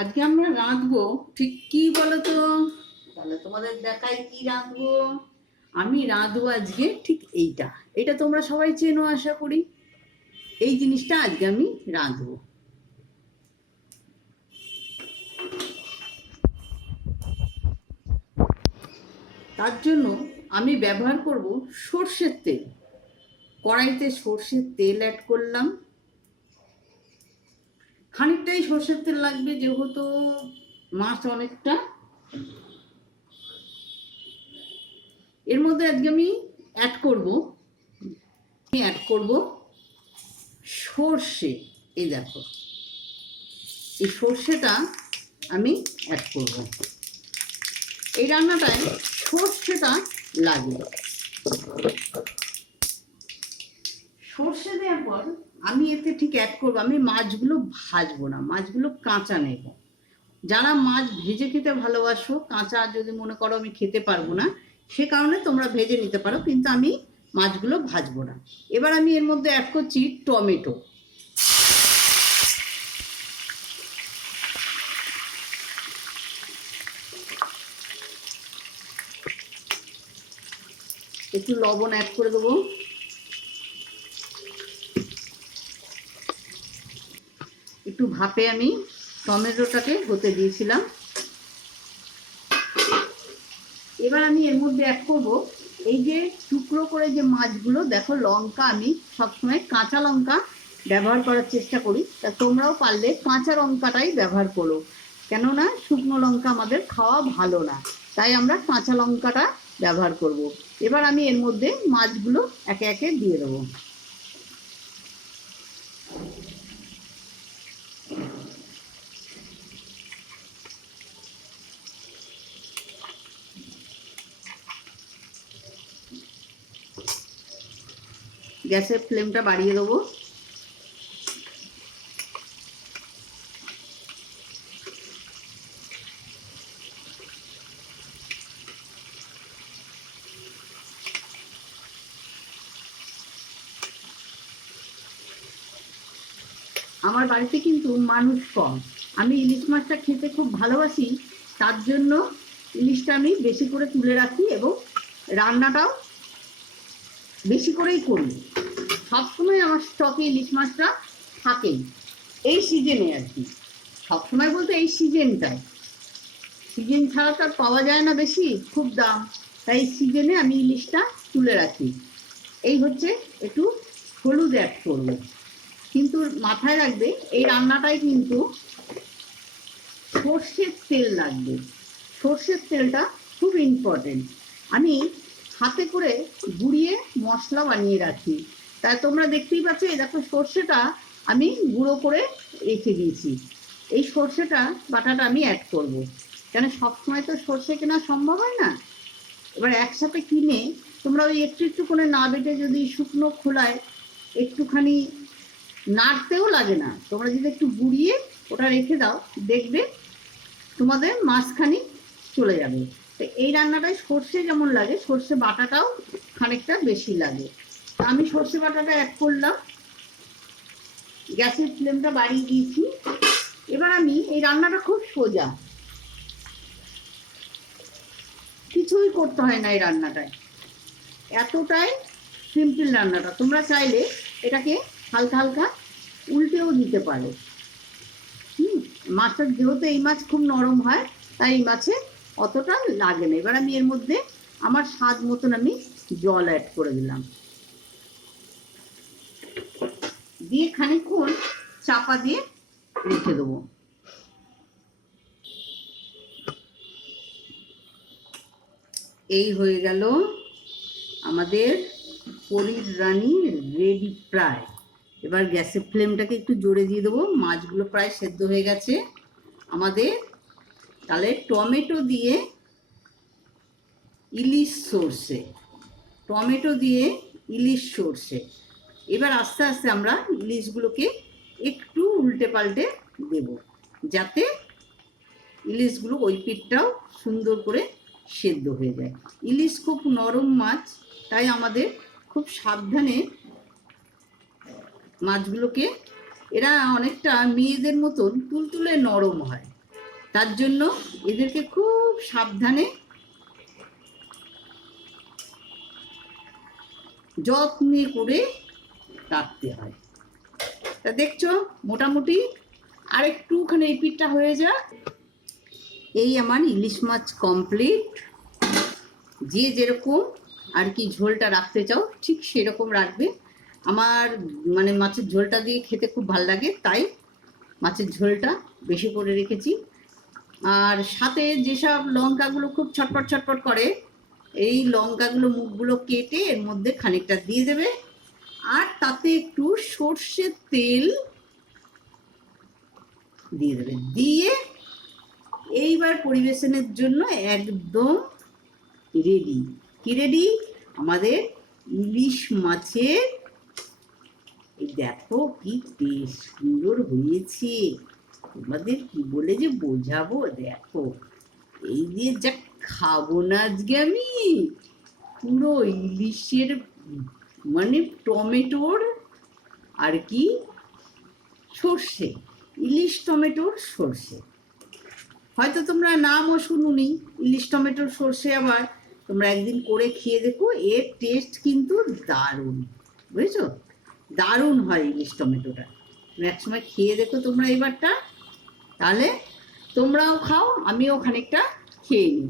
আজকে আমরা রাঁধবো ঠিক কি বলো তো? তাহলে তোমাদের দেখাই কি রাঁধবো। আমি রাঁধবো আজকে ঠিক এইটা। এটা তোমরা সবাই চেনো আশা করি। এই জিনিসটা আজকে আমি রাঁধবো। তার জন্য আমি ব্যবহার করব সর্ষের তেল। কড়াইতে সর্ষের তেল অ্যাড করলাম। খানিকটাই সর্ষের তেল লাগবে যেহেতু মাছ অনেকটা। এর মধ্যে আজকে আমি অ্যাড করব সর্ষে। এই দেখো, এই সর্ষেটা আমি অ্যাড করব। এই রান্নাটায় সর্ষেটা লাগবে। সর্ষে দেওয়ার পর আমি এতে ঠিক অ্যাড করবো, আমি মাছগুলো ভাজবো না, মাছগুলো কাঁচা নেব। যারা মাছ ভেজে খেতে ভালোবাসো, কাঁচা যদি মনে করো আমি খেতে পারবো না, সে কারণে তোমরা ভেজে নিতে পারো, কিন্তু আমি মাছগুলো ভাজবো না। এবার আমি এর মধ্যে অ্যাড করছি টমেটো। একটু লবণ অ্যাড করে দেবো। একটু ভাপে আমি টমেটোটাকে হতে দিয়েছিলাম। এবার আমি এর মধ্যে অ্যাড করবো এই যে টুকরো করে যে মাছগুলো। দেখো, লঙ্কা আমি সবসময় কাঁচা লঙ্কা ব্যবহার করার চেষ্টা করি, তা তোমরাও পারলে কাঁচা লঙ্কাটাই ব্যবহার করো, কেননা শুকনো লঙ্কা আমাদের খাওয়া ভালো না, তাই আমরা কাঁচা লঙ্কাটা ব্যবহার করব। এবার আমি এর মধ্যে মাছগুলো একে একে দিয়ে দেবো। গ্যাসের ফ্লেমটা বাড়িয়ে দেবো। আমার বাড়িতে কিন্তু মানুষ কম, আমি ইলিশ মাছটা খেতে খুব ভালোবাসি, তার জন্য ইলিশটা আমি বেশি করে তুলে রাখি এবং রান্নাটাও বেশি করেই করি। সবসময় আমার স্টকে ইলিশ মাছটা থাকেই, এই সিজনে আর কি। সবসময় বলতে এই সিজনটায়, সিজন ছাড়া তো আর পাওয়া যায় না, বেশি খুব দাম, তাই সিজনে আমি ইলিশটা তুলে রাখি। এই হচ্ছে, একটু হলুদ অ্যাড করবো, কিন্তু মাথায় রাখবে এই রান্নাটায় কিন্তু সর্ষের তেল লাগবে। সর্ষের তেলটা খুব ইম্পর্টেন্ট। আমি হাতে করে গুঁড়িয়ে মশলা বানিয়ে রাখি, তাই তোমরা দেখতেই পাচ্ছ। এই দেখো, সর্ষেটা আমি গুঁড়ো করে রেখে দিয়েছি। এই সর্ষেটা বাটাটা আমি অ্যাড করব, কেন সবসময় তো সর্ষে কেনা সম্ভব হয় না। এবার একসাথে কিনে তোমরা ওই একটু একটু করে না বেটে যদি শুকনো খোলায় একটুখানি নাড়তেও লাগে না, তোমরা যদি একটু গুঁড়িয়ে ওটা রেখে দাও, দেখবে তোমাদের মাঝখানি চলে যাবে। তো এই রান্নাটায় সর্ষে যেমন লাগে, সর্ষে বাটাটাও খানিকটা বেশি লাগে। তা আমি সর্ষে বাটাটা অ্যাড করলাম, গ্যাসের ফ্লেমটা বাড়িয়ে দিয়েছি। এবার আমি এই রান্নাটা খুব সোজা, কিছুই করতে হয় না এই রান্নাটায়, এতটাই সিম্পল রান্নাটা। তোমরা চাইলে এটাকে হালকা হালকা উল্টেও দিতে পারো। মাছটা যেহেতু এই মাছ খুব নরম হয়, তাই এই মাছে অতটা লাগে না। এবার আমি এর মধ্যে আমার স্বাদ মতন আমি জল অ্যাড করে দিলাম, দিয়ে খানিকক্ষণ চাপা দিয়ে রেখে দেবো। এই হয়ে গেল আমাদের পনির রানি রেডি প্রায়। এবার গ্যাসের ফ্লেমটাকে একটু জোরে দিয়ে দেবো, মাছগুলো প্রায় সেদ্ধ হয়ে গেছে আমাদের। তাহলে টমেটো দিয়ে ইলিশ সর্ষে, টমেটো দিয়ে ইলিশ সর্ষে। এবার আস্তে আস্তে আমরা ইলিশগুলোকে একটু উল্টে পাল্টে দেব, যাতে ইলিশগুলো ওই পিঠটাও সুন্দর করে সেদ্ধ হয়ে যায়। ইলিশ খুব নরম মাছ, তাই আমাদের খুব সাবধানে মাছগুলোকে, এরা অনেকটা মেয়েদের মতন তুলতুলে নরম হয়, তার জন্য এদেরকে খুব সাবধানে যত্নে করে রাখতে হয়। তা দেখছো মোটামুটি আর একটুখানি এই পিঠটা হয়ে যাক। এই আমার ইলিশ মাছ কমপ্লিট। যে যেরকম আর কি ঝোলটা রাখতে চাও ঠিক সেরকম রাখবে। আমার মানে মাছের ঝোলটা দিয়ে খেতে খুব ভালো লাগে, তাই মাছের ঝোলটা বেশি করে রেখেছি। আর সাথে যেসব লঙ্কাগুলো খুব ছটপট ছটপট করে, এই লঙ্কাগুলো মুখগুলো কেটে এর মধ্যে খানিকটা দিয়ে দেবে, আর তাতে একটু সর্ষের তেল দিয়ে দেবে। দিয়ে এইবার পরিবেশনের জন্য একদম রেডি। কি রেডি? আমাদের ইলিশ মাছের, এই দেখো কি টেস্ট সুন্দর হয়েছে, তোমাদের কি বলে যে বোঝাবো। দেখো এই দিয়ে যা খাবো না আজকে আমি, পুরো ইলিশের মানে টমেটোর আর কি সর্ষে, ইলিশ টমেটোর সর্ষে। হয়তো তোমরা নামও শুনুনি ইলিশ টমেটোর সর্ষে, আবার তোমরা একদিন করে খেয়ে দেখো, এর টেস্ট কিন্তু দারুণ, বুঝেছো? দারুণ হয় ইলিশ টমেটোটা। এক সময় খেয়ে দেখো তোমরা এবারটা, তাহলে তোমরাও খাও, আমিও খানিকটা খেয়ে নিই।